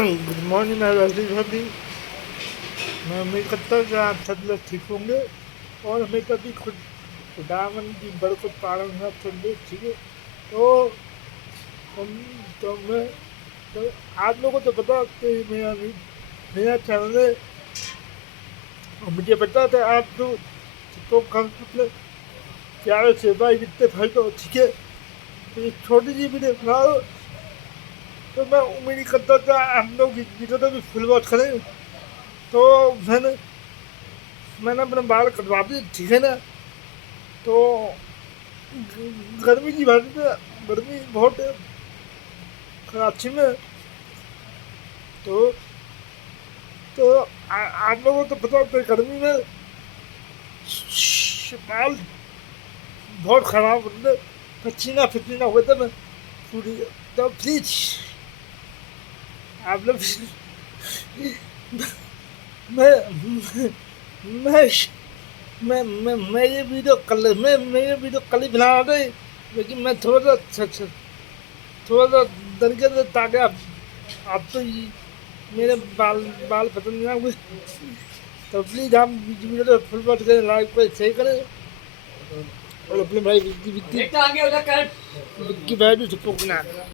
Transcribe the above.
Good morning मैं राजीव गांधी। मैं उम्मीद करता हूँ कि आप सब लोग ठीक होंगे और हमें कभी खुदावन की बरकत पालन है सब लोग ठीक है। तो हम तो मैं तो आप लोगों को तो पता कि मेरा नया चैनल है और मुझे पता था आप लोग तो अपने प्यारे से भाई कितने फायदा ठीक है। तो एक छोटी सी वीडियो बनाओ तो मैं उम्मीद नहीं करता था हम लोग इस वीडियो को भी फुल वॉच करें। तो मैंने मैंने अपने बाल कटवा दिए ठीक है ना। तो गर्मी की बात है, गर्मी बहुत है कराची में। तो आप लोगों को तो पता होता है गर्मी में बाल बहुत खराब होते हैं, पसीना पसीना होता है पूरी। तो प्लीज आप लोग मैं मैं मैं ये वीडियो कल ही बना रहा था, लेकिन मैं थोड़ा सा डर गया था ताकि आप तो मेरे बाल बाल पसंद नहीं आए। तो प्लीज़ आप वीडियो को फुल वॉच करें, लाइक पर शेयर करें और अपने भाई विक्की विक्की विक्की भाई भी सपोर्ट करना।